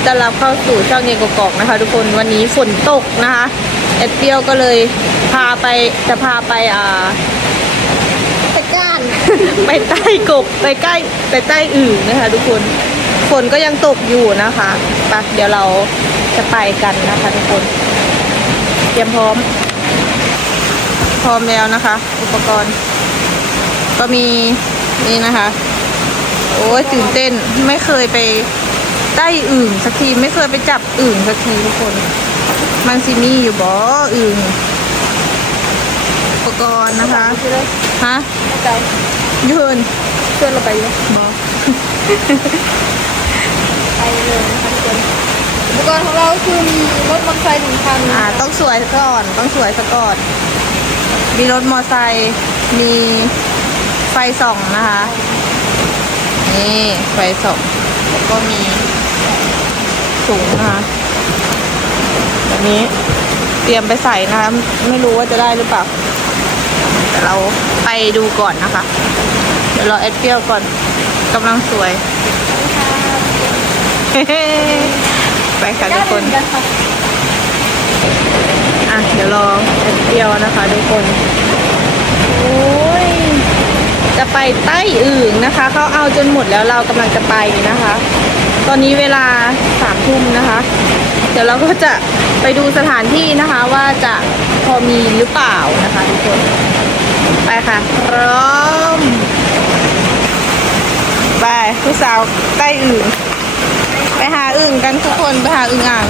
วัสดีค่ะยินดีต้อนรับเข้าสู่ช่องเยนกกอกนะคะ ทุกคนวันนี้ฝนตกนะคะเอ็ดเปรี้ยวก็เลยพาไปจะพาไปอ่าไปก้าน ไปใต้กบไปใกล้ไปใต้อื่นนะคะ ทุกคนฝนก็ยังตกอยู่นะคะไปเดี๋ยวเราจะไปกันนะคะทุกคน เตรียมพร้อม พร้อมแล้วนะคะ อุปกรณ์ ก็มีนี่นะคะ โอ้ยตื่นเต้นไม่เคยไป ใต้อึ่งสักทีไม่เคยไปจับอึ่งสักทีทุกคน มันซิมีอยู่บ่อึ่งอุปกรณ์นะคะฮะใจยืนเพื่อนเราไปอยู่บอไปเลยนะคะทุกคนอุปกรณ์ของเราคือมีรถมอเตอร์ไซค์หนึ่งคันอ่าต้องสวยซะก่อนต้องสวยซะก่อนมีรถมอไซค์มีไฟส่องนะคะ นี่ ไฟส่อง แล้วก็มี สูงนะคะแบบนี้เตรียมไปใส่นะคะ ไม่รู้ว่าจะได้หรือเปล่า แต่เราไปดูก่อนนะคะ เดี๋ยวรอแอดเปรี้ยวก่อนกำลังสวย ไปค่ะทุกคนกันค่ะอะ เดี๋ยวรอแอดเปรี้ยวนะคะทุกคนโอ้ยจะไปใต้อื่นนะคะ เขาเอาจนหมดแล้วเรากำลังจะไปนะคะ ตอนนี้เวลาสามทุ่มนะคะ เดี๋ยวเราก็จะไปดูสถานที่นะคะว่าจะพอมีหรือเปล่านะคะทุกคน ไปค่ะ พร้อม ไปผู้สาวใต้อื่น ไปหาอึ่งกันทุกคน ไปหาอึ่งอ่าง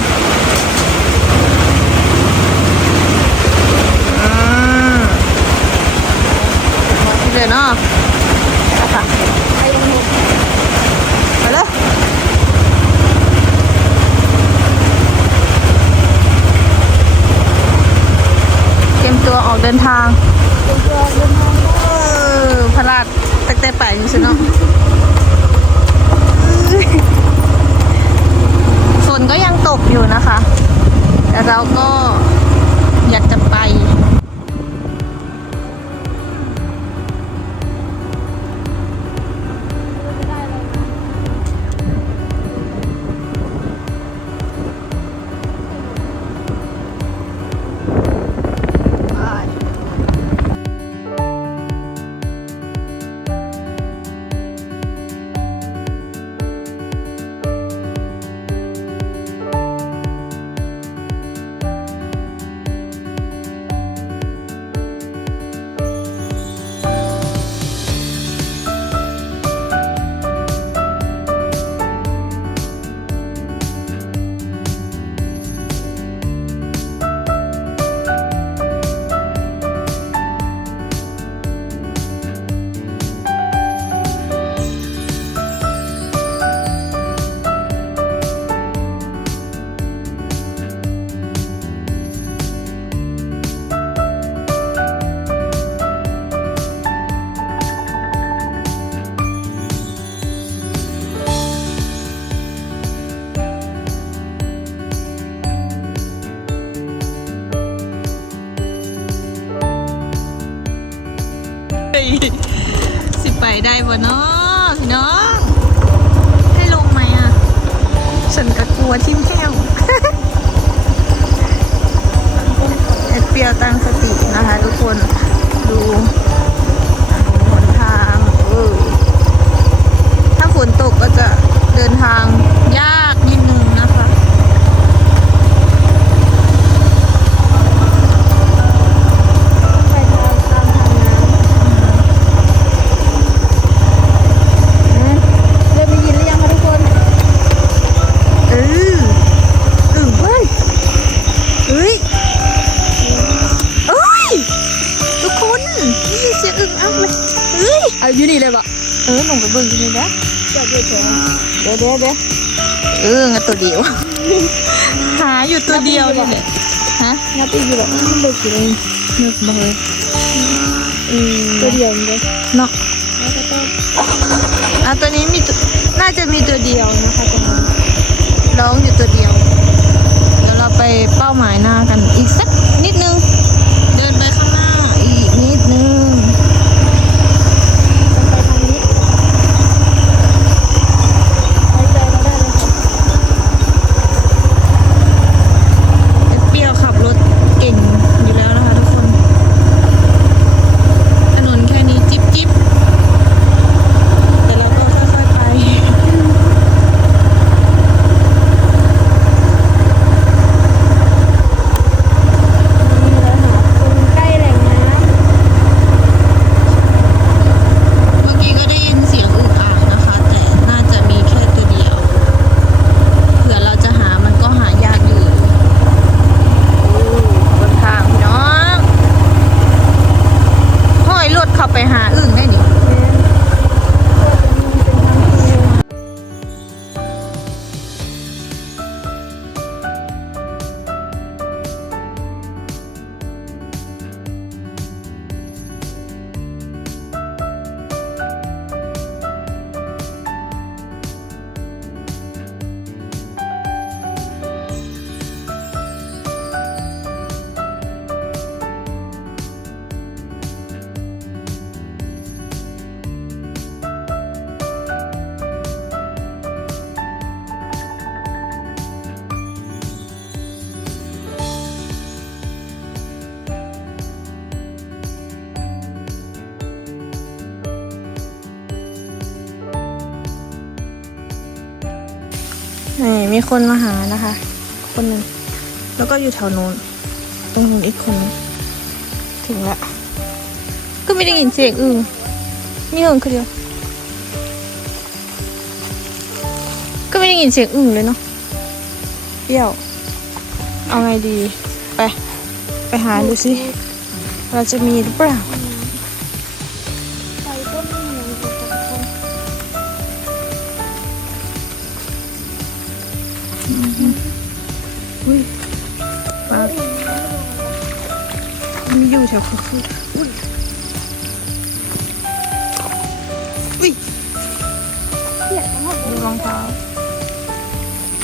ฮะหน้าตีอยู่แบบมันเด็กอยู่เลยนึกบ่เลยอืมตัวเดียวเลยเนาะแล้วก็ต้องอะตัวนี้มีตัวน่าจะมีตัวเดียวนะคะตรงนี้ร้องอยู่ตัวเดียว เดี๋ยวเราไปเป้าหมายหน้ากันอีกสัก มีคนมาหานะคะ คนหนึ่งแล้วก็อยู่แถวนู้นตรงนู้นอีกคนถึงละก็ไม่ได้ยินเสียงอึ้งมีเหิงคือเดียวก็ไม่ได้ยินเสียงอึ้งเลยเนาะเปรี้ยว เอาไงดี ไป ไปหาดูสิ เราจะมีหรือเปล่า แถวคืออุ้ยอุ้ยเปียกทั้งหมดดูรองเท้า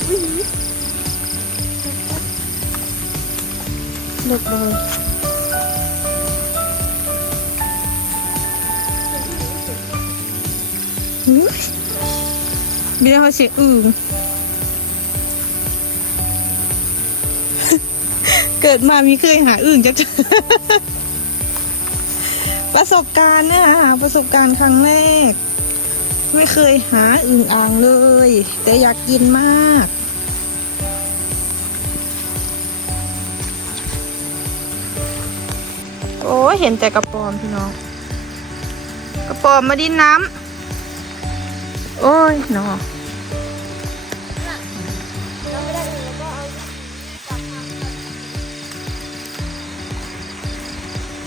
อุ้ยเด็กเลยมีแต่เขาเสียอึ่งเกิดมามีเคยหาอึ่งจะ ประสบการณ์เนี่ยหาประสบการณ์ครั้งแรก ไม่เคยหาอึ่งอ่างเลย แต่อยากกินมากโอ้เห็นแต่กระปอมพี่น้อง กระปอมมาดินน้ำ โอ้ยเนอเ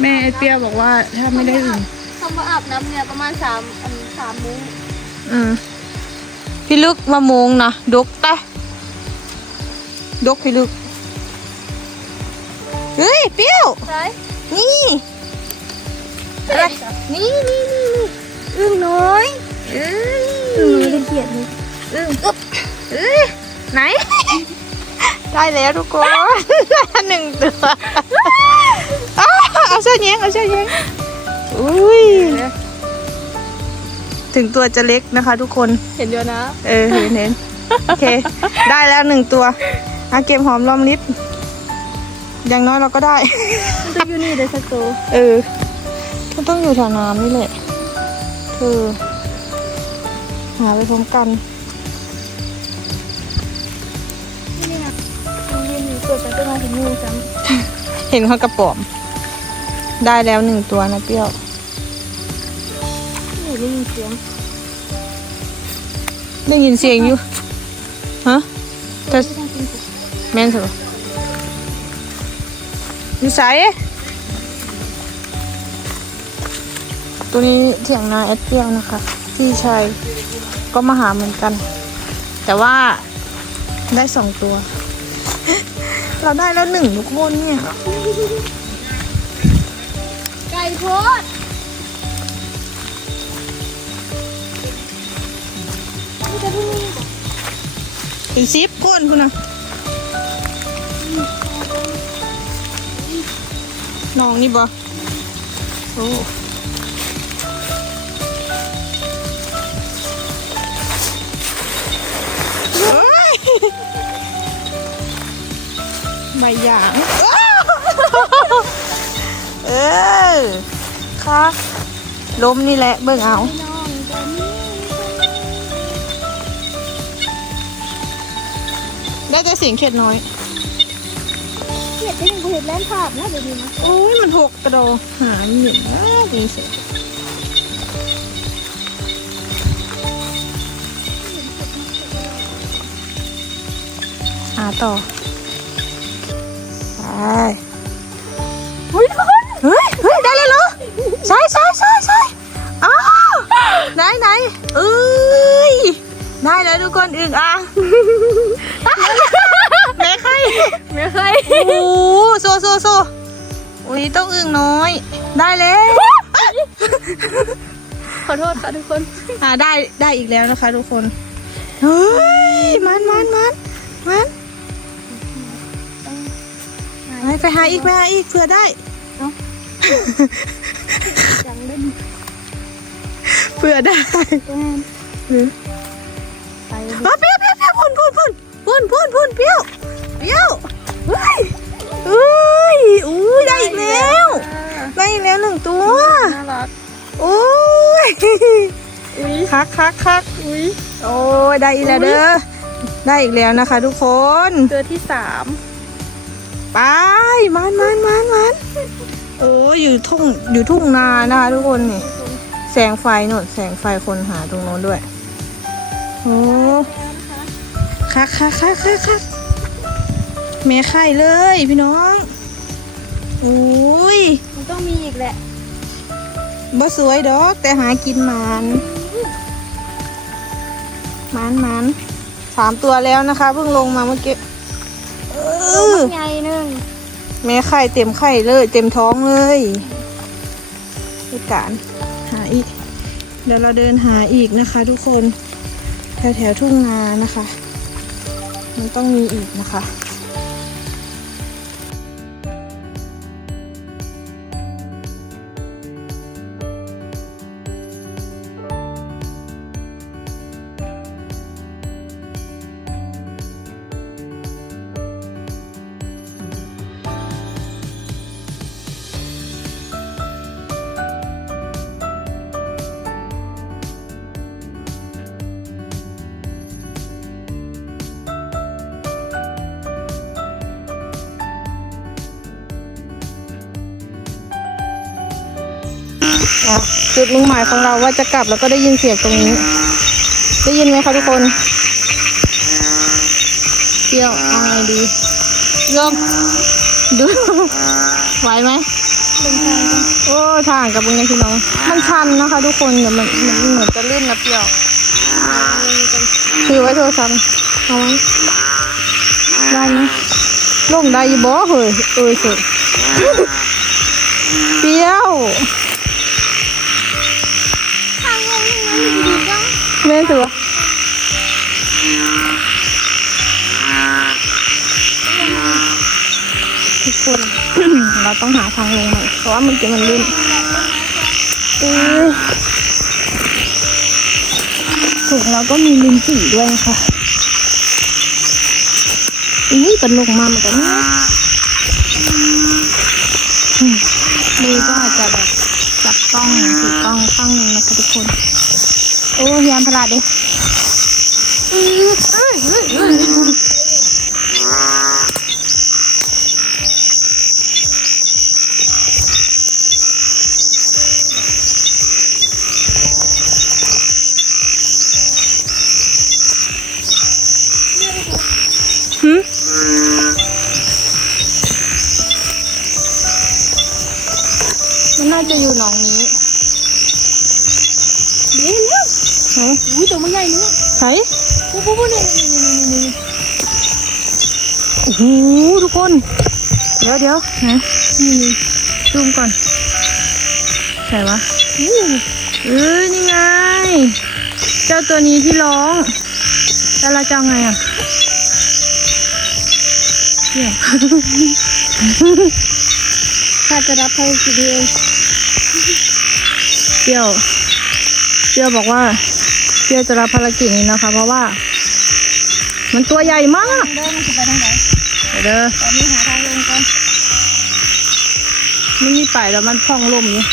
แม่ไอเปียบอกว่าถ้าไม่ได้อึ่งคำว่าอาบน้ำเนี่ยประมาณสามอันสามมุ้งอืมพี่ลึกมามงนะดกแต่ดกพี่ลึกเฮ้ยเปรี้ยวใช่นี่อะไรนี่นี่นี่นี่อึ่งน้อยเอ้ยอือเป็นเกียดเลยอึ่งอึ๊บเอ้ยไหน ได้แล้วทุกคนหนึ่งตัวอ้าว เอาเชือกแยงเอาเชือกแยงอุ้ยถึงตัวจะเล็กนะคะ ทุกคน เห็นเยอะนะ เออเห็นเห็นโอเค ได้แล้วหนึ่งตัวอาเกมหอมรอมริบอย่างน้อยเราก็ได้มันจะอยู่นี่เลยสักตัวเออมันต้องอยู่แถวน้ำนี่แหละเธอหาไปพร้อมกันนี่ไงมันยืนอยู่เปิดไปก็มาถึงงูซ้เห็นเขากระป๋อม ได้แล้วหนึ่งตัวนะเปรี้ยวำนี่ได้ยินเสียง ได้ยินเสียงอยู่ ฮะแต่ไม่ต้องกินแม่นเถอะอยู่ไสตัวนี้เถียงนาแอดเปรี้ยวนะคะพี่ชายก็มาหาเหมือนกัน แต่ว่าได้สองตัว เราได้แล้วหนึ่งทุกคนเนี่ย ไก่โพดนี่จะที่นี่เป็นซิปคนคุณนะน้องนี่บอโอ้เฮ้ยใบหยางเออ ค่ะล้มนี่แหละเบิ่งเอาน้องจะนี่ได้แต่เสียงเข็ดน้อยเกียดได้ยังกูเห็นแลนภาพนะเดี๋ยวนี้นะโอ้ยมันหกกระโดดหาไม่เห็นมากเลยสิหาต่อไปเฮ้ยเฮ้ยเฮ้ยได้เลยเหรอ ใช่ใช่ใช่ใช่อ้าวไหนไหนเอ้ยได้แล้วทุกคนอึ่งอ่างแม่ใครไม่เคยโอ้โหโซโซโซอุ้ยต้องอึ่งน้อย ได้แล้วขอโทษค่ะทุกคน อ่าได้ได้อีกแล้วนะคะ ทุกคนเฮ้ยมันมันมันมันไปไปหาอีกไปหาอีกเผื่อได้ จังเล่นเผื่อได้ตัวแอนไปอ๋อเปรี้ยวเปรี้ยวเปรี้ยวพุ่นพุ่นพุ่นพุ่นพุ่นพุ่นเปรี้ยวเปรี้ยวเฮ้ยเฮ้ยอุ้ยได้อีกแล้วได้อีกแล้วหนึ่งตัวน่ารักโอ้ยอุ้ยคักคักคักอุ้ยโอ้ยได้อีกแล้วเด้อได้อีกแล้วนะคะ ทุกคนเจอที่สามไปมันมันมันมัน โอ้ยอยู่ทุ่งอยู่ทุ่งนานะคะทุกคนนี่ แสงไฟหนดแสงไฟคนหาตรงโน้นด้วยโอ้คักคักคักคักคักแม่ไข่เลยพี่น้องโอ้ยมันต้องมีอีกแหละบ่สวยดอกแต่หากินหมันหมันหมันสามตัวแล้วนะคะ เพิ่งลงมาเมื่อกี้เออใหญ่หนึ่ง แม่ไข่เต็มไข่เลย เต็มท้องเลยอีกการหาอีก เดี๋ยวเราเดินหาอีกนะคะ ทุกคน แถวแถวทุ่งนานะคะ มันต้องมีอีกนะคะ จุดมุ่งหมายของเราว่าจะกลับแล้วก็ได้ยินเสียงตรงนี้ ได้ยินไหมคะทุกคนเที่ยวเอาไงดีโยมดูไหวไหมเป็นทางกันโอ้ทางกับเป็นไงพี่น้อง มันชันนะคะ ทุกคนเดี๋ยวมันมันเหมือนจะลื่นนะเปรี้ยวคือไว้โทรศัพท์เอาไว้ได้ไหมลงได้อยี่บ่เฮ้ยเอ้ยเสร็จเปรี้ยว แม่ถือว่าทุกคน เราต้องหาทางลงหน่อยเพราะว่าเมื่อกี้มันลื่นเอ้ยถูกแล้วก็มีลินจี่ด้วยนะคะอุ้ยเป็นลงมาเหมือนกันนี่ยอืมมือก็อาจจะแบบจับกล้องถือกล้องข้างหนึ่งนะคะทุกคน โอ้ยยามพลาดดิหืม เดี๋ยวเดี๋ยวนะนี่นี่ซูมก่อนไหนวะอู้เออนี่ไง เจ้าตัวนี้ที่ร้อง แล้วเราจะเอาไงอะเนี่ยถ้าจะรับให้ทีเดียวเปรี้ยวเปรี้ยวบอกว่าเปรี้ยวจะรับภารกิจนี้นะคะ เพราะว่า มันตัวใหญ่มากเดินมันจะไปทางไหน เดี๋ยวเด้อตอนนี้หาทางลงก่อนไม่มีป่ายแล้วมันพองลมอยู่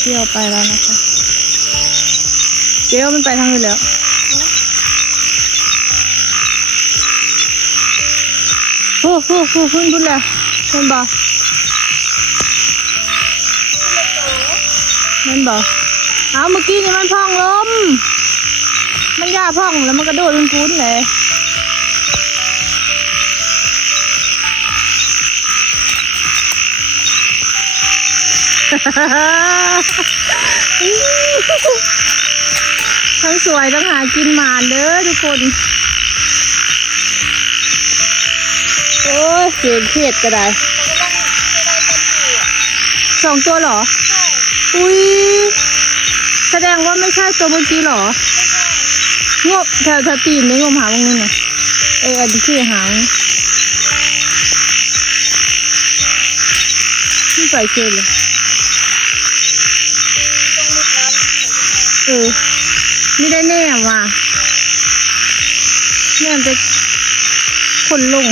เปรี้ยวไปแล้วนะคะเปรี้ยวมันไปทางอื่นแล้วโอ้โหโอ้โหพุ่นพุ่นแล้วเห็นบ่เห็นบ่ เอาเมื่อกี้นี่มันพองลม มันย่าพองแล้วมันกระโดดพุ่นๆเลยทั้งสวยทั้งหากินหมาเด้อทุกคน โอ้ยเสียงเครียดก็ได้สองตัวเหรอใช่อุ้ย แสดงว่าไม่ใช่ตัวเมื่อกี้หรอ งบแถวแถวตีนนี่งมหาตรงนี้นะเอออันที่หางนี่ไปเจอเลยตรงมุดน้ำเออไม่ได้แน่ว่ะแน่จะคนลง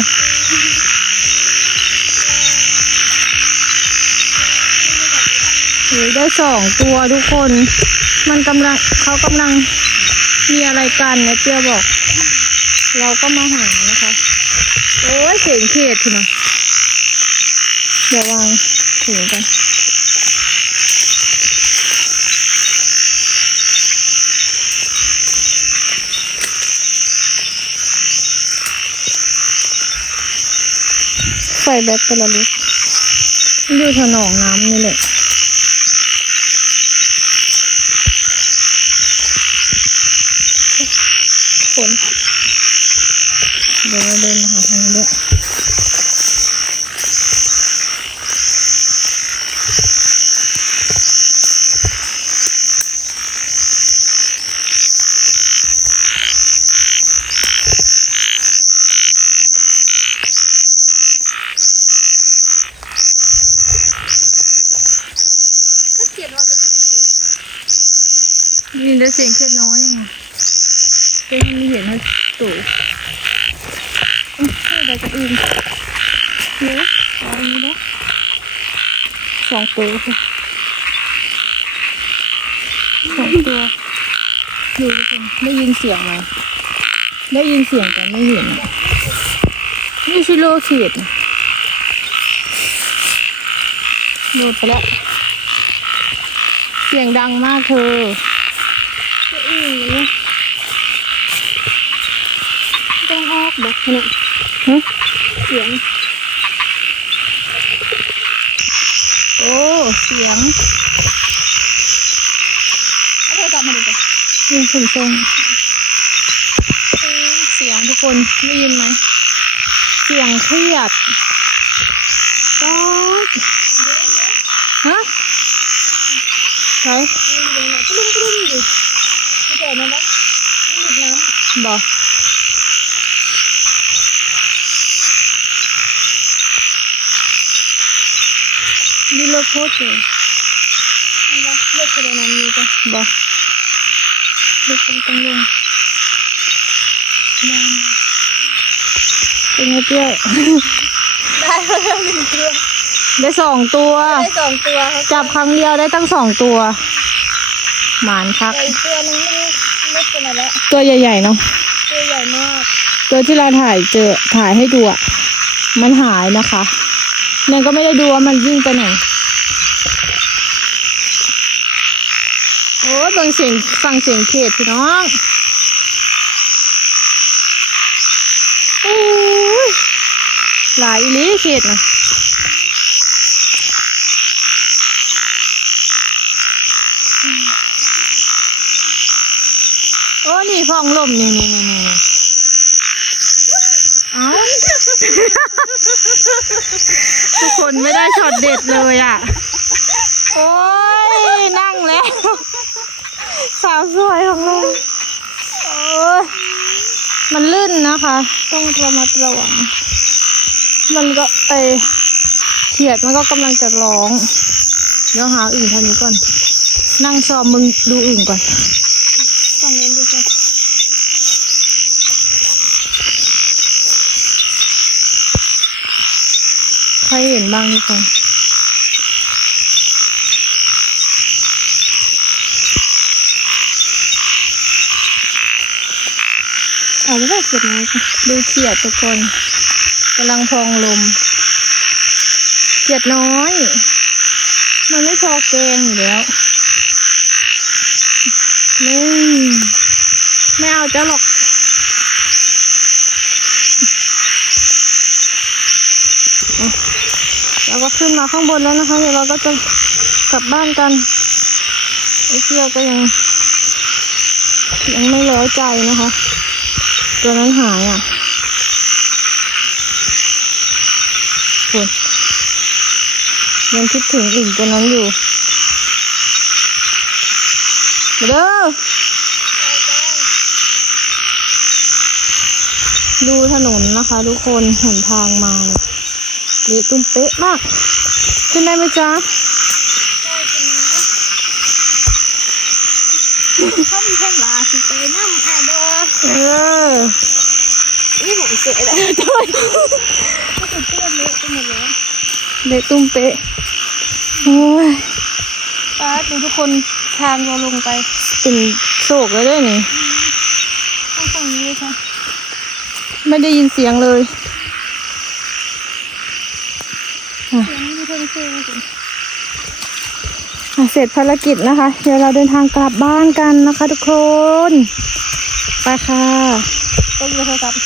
ได้สองตัวทุกคน มันกำลังเขากำลังมีอะไรกันเนี่ยเตี้ยบอก เราก็มาหานะคะ โอ้ยเสียงเขตทีนะเดี๋ยววางถุงกันใส่แบตไปละลิตรอยู่ถนองน้ำนี่แหละ คนเดี๋ยวเราเดินมาหาทางนี้ด้วย สองตัวค่ะสองตัวดูทุกคนได้ยินเสียงไหมได้ยินเสียงแต่ไม่เห็นอะนี่ชิโลเขียดโดดไปแล้ว เสียงดังมากเธออืมต้องออกบอกขนาดฮะเสียง โอ้ เสียงเอาโทรศัพท์มาดูกันยินขนทรงเอ้ยเสียงทุกคนได้ยินไหม เสียงเครียดป๊อดเดี๋ยวเดี๋ยวฮะใช่เดี๋ยวเดี๋ยวปลุ้มปลุ้มดิไม่เจอมันแล้วหยุดน้บอกำดีโลโพสเลยอันละเลิกกระโดดน้ำนี้กัน บอก ลูกต้องลงยังเป็นไงเปี้ยได้แล้วหนึ่งตัว ได้สองตัว ได้สองตัวครับจับครั้งเดียวได้ตั้งสองตัว หมานคัก แต่อีกตัวหนึงไม่รู้ไม่เป็นอะไรแล้วตัวใหญ่ๆเนาะ ตัวใหญ่มาก ตัวที่เราถ่ายเจอถ่ายให้ดูอะมันหายนะคะ นั่นก็ไม่ได้ดูว่ามันวิ่งไปไหน โอ้ยบางเสียงฟังเสียงเขตพี่น้องโอ้ยหลายลีเขตนะโอ้นี่ฟองลมนี่นี่นี่นี่เอ้าทุกคนไม่ได้ช็อตเด็ดเลยอะ โอ้าวสวยของเราโอ้ยมันลื่นนะคะ ต้องระมัดระวัง มันก็ไอเขียดมันก็กำลังจะร้อง เดี๋ยวหาอื่นเท่านี้ก่อน นั่งซ้อมมึงดูอื่นก่อนฝั่งนั้นดูสิใครเห็นบ้างทุกคน เอาไว้ได้เก็บไว้ค่ะดูเขียดทุกคนกำลังพองลมเขียดน้อย มันไม่พอแกงอยู่แล้วนี่ไม่เอาเจ้าหรอกเราก็ขึ้นมาข้างบนแล้วนะคะเดี๋ยวเราก็จะกลับบ้านกันไอ้เที่ยวก็ยัง ยังไม่ร้อยใจนะคะ ตัวนั้นหายอะคุณยังคิดถึงอื่นตัวนั้นอยู่มาเด้อดูถนนนะคะ ทุกคนหนทางมาเละตุ้มเป๊ะมาก ขึ้นได้ไหมจ๊ะ ถ้ามีแค่ลาสิไปน้ำแอเดอเออนี่ผมเสียแล้วด้วยก็จะเตี้ยเละไปหมดแล้วเละตุ้มเป๊ะโอ้ยป้าดูทุกคนทางเราลงไปเป็นโศกเลยด้วยนี่ข้างฝั่งนี้เลยค่ะไม่ได้ยินเสียงเลยเสียงมีเพิ่งซื้อมาสิอะ เสร็จภารกิจนะคะ เดี๋ยวเราเดินทางกลับบ้านกันนะคะทุกคน ไปค่ะต้องดูโทรศัพท์